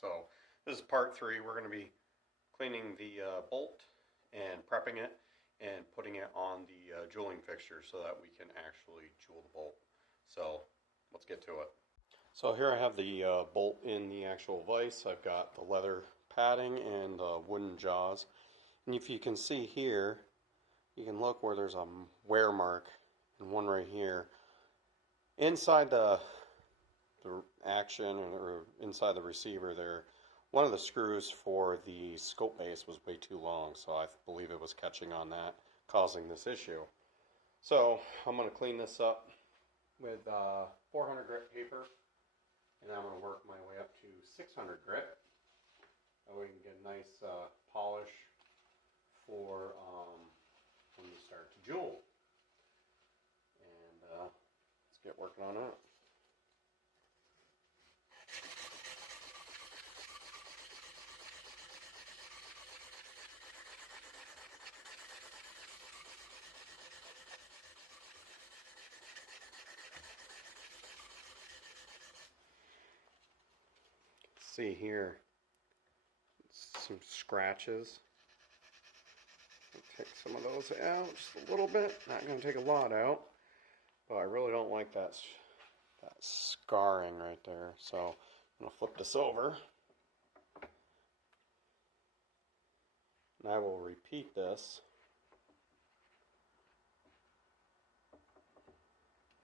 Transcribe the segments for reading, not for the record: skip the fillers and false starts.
So this is part 3. We're going to be cleaning the bolt and prepping it and putting it on the jeweling fixture so that we can actually jewel the bolt. So let's get to it. So here I have the bolt in the actual vise. I've got the leather padding and wooden jaws. And if you can see here, you can look where there's a wear mark and one right here. Inside the action or inside the receiver there, one of the screws for the scope base was way too long, so I believe it was catching on that, causing this issue. So I'm going to clean this up with 400 grit paper, and I'm going to work my way up to 600 grit. That way we can get a nice polish for when we start to jewel. And let's get working on it. See here, some scratches. I'll take some of those out just a little bit. Not going to take a lot out, but I really don't like that scarring right there. So I'm going to flip this over, and I will repeat this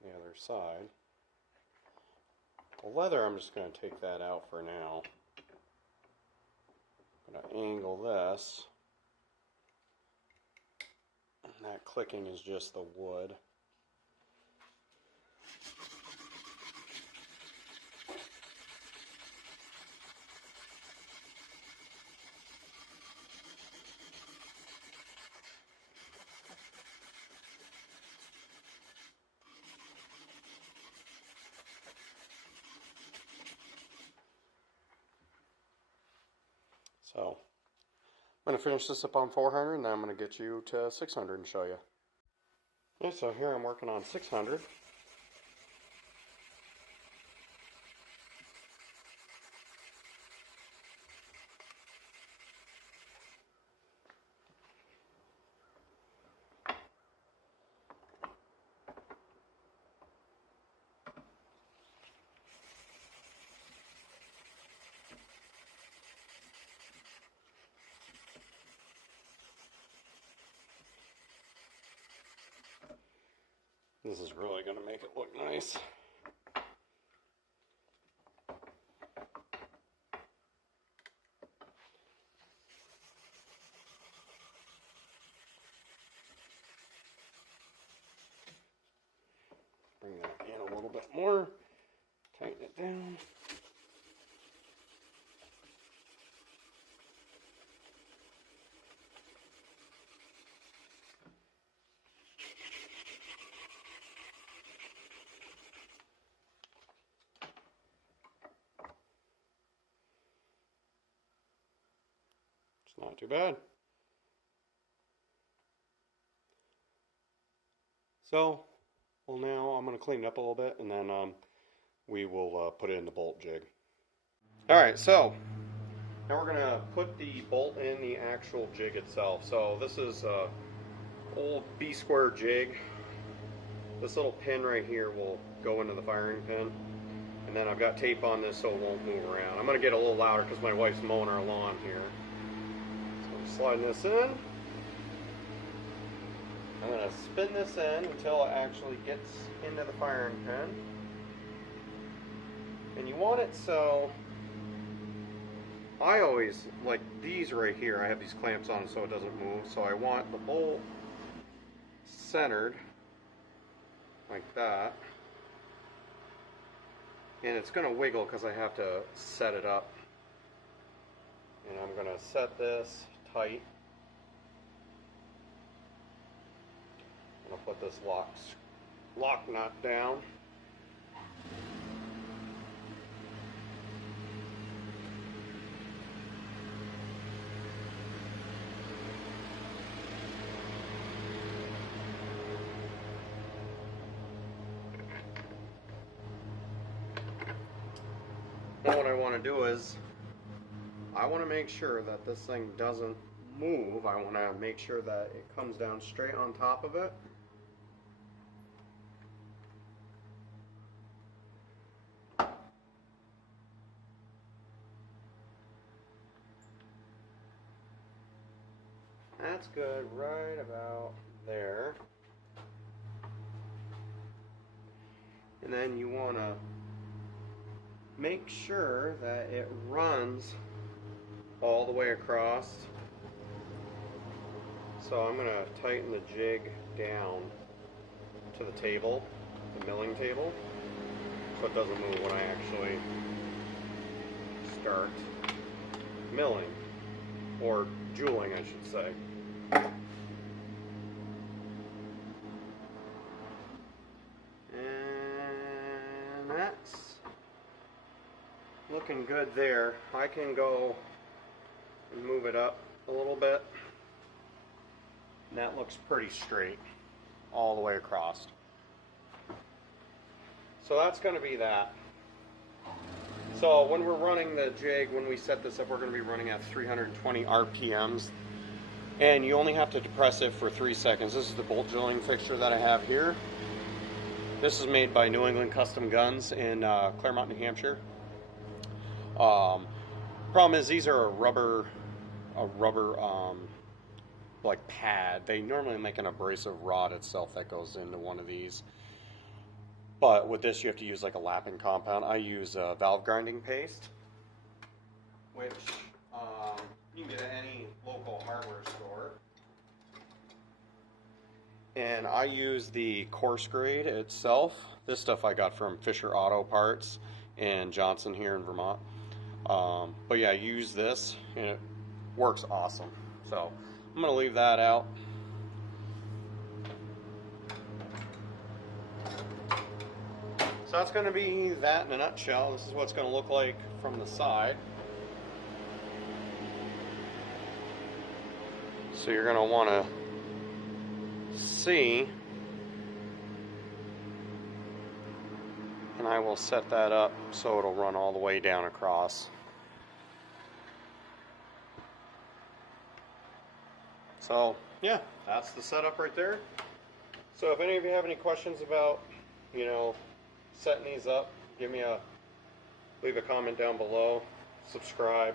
the other side. The leather, I'm just going to take that out for now. I'm going to angle this. And that clicking is just the wood. So I'm going to finish this up on 400, and then I'm going to get you to 600 and show you. Okay, so here I'm working on 600. This is really going to make it look nice. Bring that in a little bit more, tighten it down. Not too bad. So, well, now I'm going to clean it up a little bit, and then we will put it in the bolt jig. Alright, so now we're going to put the bolt in the actual jig itself. So this is a old B-square jig. This little pin right here will go into the firing pin, and then I've got tape on this so it won't move around. I'm going to get a little louder because my wife's mowing our lawn here. Sliding this in. I'm going to spin this in until it actually gets into the firing pin. And you want it so, I always, like these right here, I have these clamps on so it doesn't move. So I want the bolt centered like that. And it's going to wiggle because I have to set it up. And I'm going to set this tight. I'm going to put this lock nut down. Now what I want to do is I want to make sure that this thing doesn't move. I want to make sure that it comes down straight on top of it. That's good, right about there. And then you want to make sure that it runs all the way across. So I'm going to tighten the jig down to the table, the milling table, so it doesn't move when I actually start milling, or jeweling I should say. And that's looking good there. I can go and move it up a little bit. And that looks pretty straight all the way across. So that's going to be that. So when we're running the jig, when we set this up, we're going to be running at 320 RPMs. And you only have to depress it for 3 seconds. This is the bolt drilling fixture that I have here. This is made by New England Custom Guns in Claremont, New Hampshire. Problem is, these are a rubber like pad. They normally make an abrasive rod itself that goes into one of these. But with this, you have to use like a lapping compound. I use valve grinding paste, which you can get at any local hardware store. And I use the coarse grade itself. This stuff I got from Fisher Auto Parts in Johnson here in Vermont. But yeah, I use this and it works awesome. So I'm going to leave that out. So that's going to be that in a nutshell. This is what it's going to look like from the side. So you're going to want to see, and I will set that up so it'll run all the way down across. So yeah, that's the setup right there. So if any of you have any questions about, you know, setting these up, leave a comment down below, subscribe,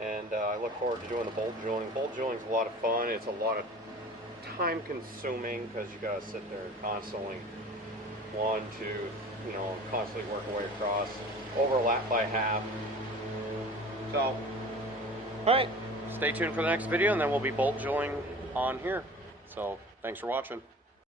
and I look forward to doing the bolt drilling. Bolt drilling is a lot of fun. It's a lot of time consuming because you gotta sit there and constantly constantly work away across, overlap by half. So alright, stay tuned for the next video and then we'll be bolt drilling on here. So thanks for watching.